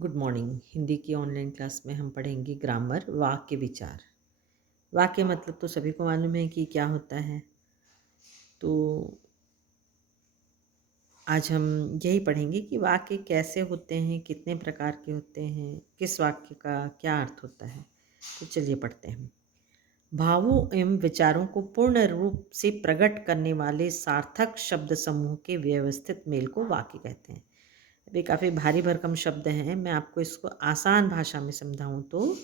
Good morning. Hindi की online class में हम पढ़ेंगे ग्रामर, वाक्य विचार। वाक्य मतलब तो सभी को मालूम है कि क्या होता है। तो आज हम यही पढ़ेंगे कि वाक्य कैसे होते हैं, कितने प्रकार के होते हैं, किस वाक्य का क्या अर्थ होता है। तो चलिए पढ़ते हैं। भावों एवं विचारों को पूर्ण रूप से प्रकट करने वाले सार्थक शब्द समूह के व्यवस्थित मेल को वाक्य कहते हैं। अभी काफ़ी भारी भरकम शब्द हैं, मैं आपको इसको आसान भाषा में समझाऊं तो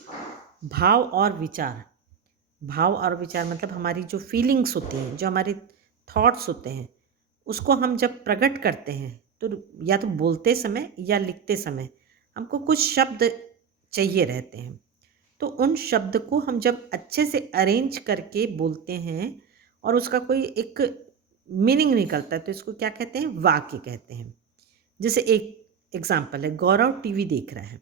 भाव और विचार। भाव और विचार मतलब हमारी जो फीलिंग्स होती हैं, जो हमारे थॉट्स होते हैं, उसको हम जब प्रकट करते हैं तो या तो बोलते समय या लिखते समय हमको कुछ शब्द चाहिए रहते हैं। तो उन शब्द को हम जब अच्छे से अरेंज करके बोलते हैं और उसका कोई एक मीनिंग निकलता है तो इसको क्या कहते हैं? वाक्य कहते हैं। जैसे एक एग्जाम्पल है, गौरव टीवी देख रहा है।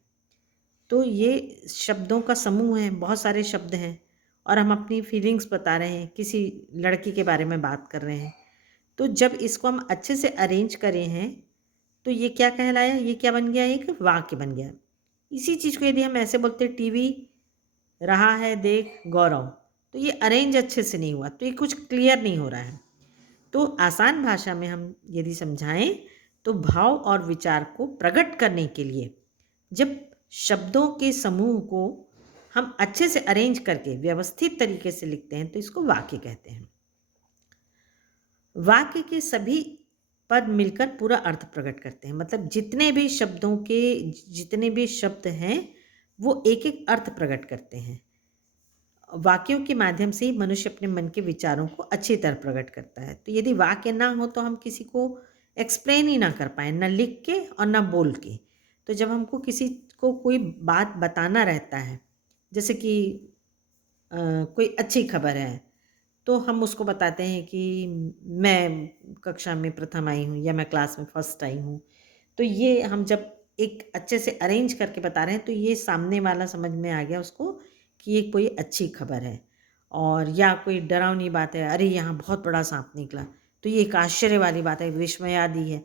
तो ये शब्दों का समूह है, बहुत सारे शब्द हैं और हम अपनी फीलिंग्स बता रहे हैं, किसी लड़की के बारे में बात कर रहे हैं। तो जब इसको हम अच्छे से अरेंज करे हैं तो ये क्या कहलाया? ये क्या बन गया? एक वाक्य बन गया। इसी चीज़ को यदि हम ऐसे बोलते टीवी रहा है देख गौरव, तो ये अरेंज अच्छे से नहीं हुआ, तो ये कुछ क्लियर नहीं हो रहा है। तो आसान भाषा में हम यदि समझाएं तो भाव और विचार को प्रकट करने के लिए जब शब्दों के समूह को हम अच्छे से अरेंज करके व्यवस्थित तरीके से लिखते हैं तो इसको वाक्य कहते हैं। वाक्य के सभी पद मिलकर पूरा अर्थ प्रकट करते हैं, मतलब जितने भी शब्दों के जितने भी शब्द हैं वो एक एक अर्थ प्रकट करते हैं। वाक्यों के माध्यम से ही मनुष्य अपने मन के विचारों को अच्छी तरह प्रकट करता है। तो यदि वाक्य ना हो तो हम किसी को एक्सप्लेन ही ना कर पाए, ना लिख के और ना बोल के। तो जब हमको किसी को कोई बात बताना रहता है, जैसे कि कोई अच्छी खबर है, तो हम उसको बताते हैं कि मैं कक्षा में प्रथम आई हूँ या मैं क्लास में फर्स्ट आई हूँ। तो ये हम जब एक अच्छे से अरेंज करके बता रहे हैं तो ये सामने वाला समझ में आ गया उसको कि ये कोई अच्छी खबर है। और या कोई डरावनी बात है, अरे यहाँ बहुत बड़ा सांप निकला, तो ये एक आश्चर्य वाली बात है, विस्मयादि है।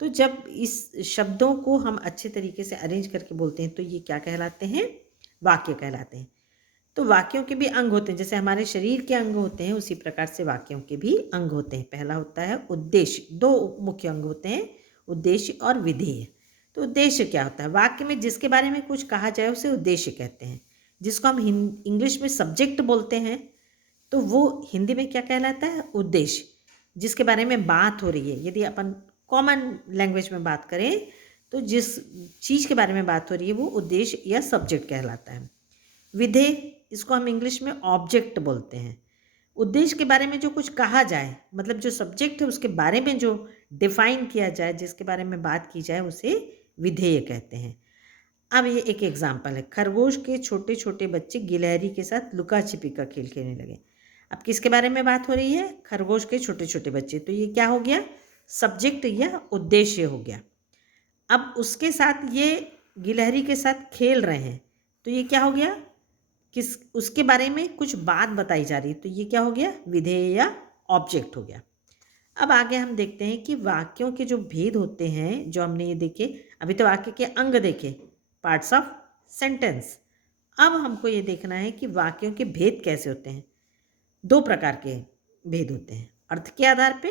तो जब इस शब्दों को हम अच्छे तरीके से अरेंज करके बोलते हैं तो ये क्या कहलाते हैं? वाक्य कहलाते हैं। तो वाक्यों के भी अंग होते हैं, जैसे हमारे शरीर के अंग होते हैं उसी प्रकार से वाक्यों के भी अंग होते हैं। पहला होता है उद्देश्य। दो मुख्य अंग होते हैं, उद्देश्य और विधेय। तो उद्देश्य क्या होता है? वाक्य में जिसके बारे में कुछ कहा जाए उसे उद्देश्य कहते हैं। जिसको हम इंग्लिश में सब्जेक्ट बोलते हैं तो वो हिंदी में क्या कहलाता है? उद्देश्य। जिसके बारे में बात हो रही है, यदि अपन कॉमन लैंग्वेज में बात करें तो जिस चीज़ के बारे में बात हो रही है वो उद्देश्य या सब्जेक्ट कहलाता है। विधेय, इसको हम इंग्लिश में ऑब्जेक्ट बोलते हैं। उद्देश्य के बारे में जो कुछ कहा जाए, मतलब जो सब्जेक्ट है उसके बारे में जो डिफाइन किया जाए, जिसके बारे में बात की जाए, उसे विधेय कहते हैं। अब ये एक एग्जाम्पल है, खरगोश के छोटे छोटे बच्चे गिलहरी के साथ लुका छिपी का खेल खेलने लगे। अब किसके बारे में बात हो रही है? खरगोश के छोटे छोटे बच्चे। तो ये क्या हो गया? सब्जेक्ट या उद्देश्य हो गया। अब उसके साथ ये गिलहरी के साथ खेल रहे हैं, तो ये क्या हो गया? किस उसके बारे में कुछ बात बताई जा रही है, तो ये क्या हो गया? विधेय या ऑब्जेक्ट हो गया। अब आगे हम देखते हैं कि वाक्यों के जो भेद होते हैं, जो हमने ये देखे, अभी तो वाक्य के अंग देखे, पार्ट्स ऑफ सेंटेंस। अब हमको ये देखना है कि वाक्यों के भेद कैसे होते हैं। दो प्रकार के भेद होते हैं, अर्थ के आधार पे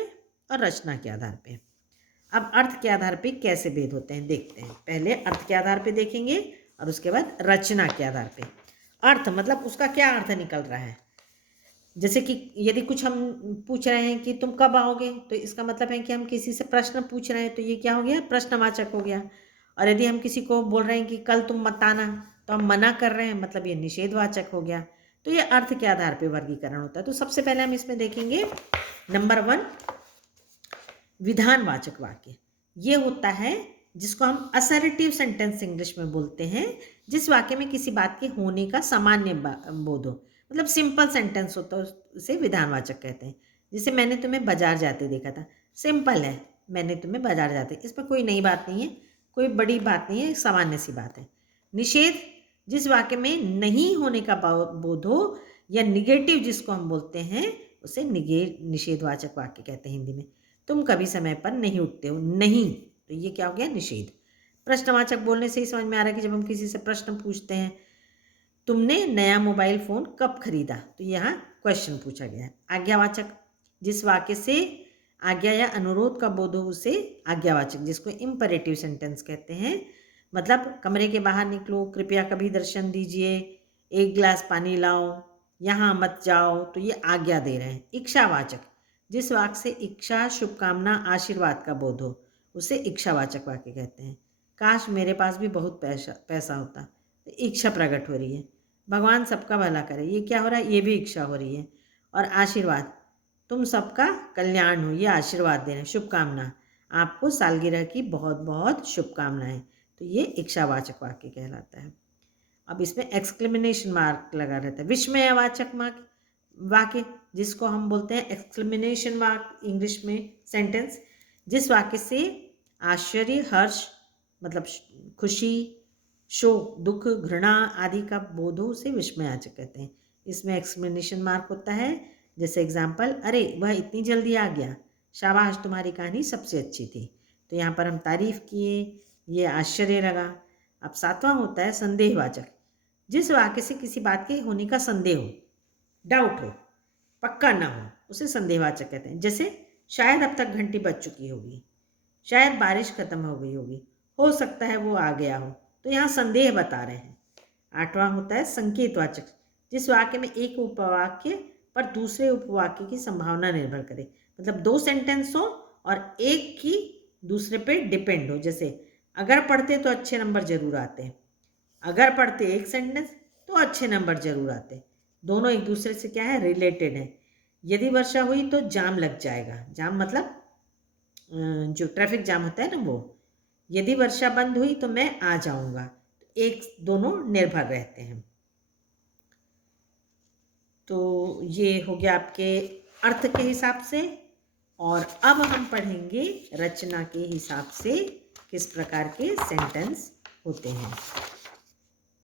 और रचना के आधार पे। अब अर्थ के आधार पे कैसे भेद होते हैं देखते हैं। पहले अर्थ के आधार पे देखेंगे और उसके बाद रचना के आधार पे। अर्थ मतलब उसका क्या अर्थ निकल रहा है। जैसे कि यदि कुछ हम पूछ रहे हैं कि तुम कब आओगे, तो इसका मतलब है कि हम किसी से प्रश्न पूछ रहे हैं, तो ये क्या हो गया? प्रश्नवाचक हो गया। और यदि हम किसी को बोल रहे हैं कि कल तुम मत आना, तो हम मना कर रहे हैं, मतलब ये निषेधवाचक हो गया। तो ये अर्थ के आधार पे वर्गीकरण होता है। तो सबसे पहले हम इसमें देखेंगे नंबर 1, विधानवाचक वाक्य। ये होता है जिसको हम असर्टिव सेंटेंस इंग्लिश में बोलते हैं, जिस वाक्य में किसी बात के होने का सामान्य बोध हो, मतलब सिंपल सेंटेंस होता है, उसे विधानवाचक कहते हैं। जैसे मैंने तुम्हें बाजार जाते देखा था, सिंपल है, मैंने तुम्हें बाजार जाते, इसमें कोई नई बात नहीं है, कोई बड़ी बात नहीं है, सामान्य सी बात है। निषेध, जिस वाक्य में नहीं होने का बोध हो या निगेटिव जिसको हम बोलते हैं उसे निषेधवाचक वाक्य कहते हैं हिंदी में। तुम कभी समय पर नहीं उठते हो, नहीं, तो ये क्या हो गया? निषेध। प्रश्नवाचक बोलने से ही समझ में आ रहा है कि जब हम किसी से प्रश्न पूछते हैं, तुमने नया मोबाइल फ़ोन कब खरीदा, तो यहाँ क्वेश्चन पूछा गया है। आज्ञावाचक, जिस वाक्य से आज्ञा या अनुरोध का बोध हो उसे आज्ञावाचक, जिसको इम्परेटिव सेंटेंस कहते हैं। मतलब कमरे के बाहर निकलो, कृपया कभी दर्शन दीजिए, एक गिलास पानी लाओ, यहाँ मत जाओ, तो ये आज्ञा दे रहे हैं। इच्छावाचक, जिस वाक्य से इच्छा, शुभकामना, आशीर्वाद का बोध हो उसे इच्छावाचक वाक्य कहते हैं। काश मेरे पास भी बहुत पैसा होता, तो इच्छा प्रकट हो रही है। भगवान सबका भला करे, ये क्या हो रहा है, ये भी इच्छा हो रही है। और आशीर्वाद, तुम सबका कल्याण हो, ये आशीर्वाद दे रहे हैं। शुभकामना, आपको सालगिरह की बहुत बहुत शुभकामनाएं, तो ये इच्छावाचक वाक्य कहलाता है। अब इसमें एक्सक्लेमेनेशन मार्क लगा रहता है। विस्मयवाचक वाक्य, जिसको हम बोलते हैं एक्सक्लेमेनेशन मार्क इंग्लिश में सेंटेंस, जिस वाक्य से आश्चर्य, हर्ष मतलब खुशी, शोक, दुख, घृणा आदि का बोध हो उसे विस्मयवाचक कहते हैं। इसमें एक्सक्लेमेनेशन मार्क होता है। जैसे एग्जाम्पल, अरे वह इतनी जल्दी आ गया, शाबाश तुम्हारी कहानी सबसे अच्छी थी, तो यहाँ पर हम तारीफ किए, ये आश्चर्य लगा। अब 7वां होता है संदेहवाचक, जिस वाक्य से किसी बात के होने का संदेह हो, डाउट हो, पक्का ना हो, उसे संदेहवाचक कहते हैं। जैसे शायद अब तक घंटी बज चुकी होगी, शायद बारिश खत्म हो गई होगी, हो सकता है वो आ गया हो, तो यहाँ संदेह बता रहे हैं। 8वां होता है संकेतवाचक, जिस वाक्य में एक उपवाक्य पर दूसरे उपवाक्य की संभावना निर्भर करे। मतलब 2 सेंटेंस हो और एक की दूसरे पे डिपेंड हो। जैसे अगर पढ़ते तो अच्छे नंबर जरूर आते, अगर पढ़ते एक सेंटेंस तो अच्छे नंबर जरूर आते। दोनों एक दूसरे से क्या है, रिलेटेड है। यदि वर्षा हुई तो जाम लग जाएगा, जाम मतलब जो ट्रैफिक जाम होता है ना वो। यदि वर्षा बंद हुई तो मैं आ जाऊंगा, एक दोनों निर्भर रहते हैं। तो ये हो गया आपके अर्थ के हिसाब से। और अब हम पढ़ेंगे रचना के हिसाब से किस प्रकार के सेंटेंस होते हैं।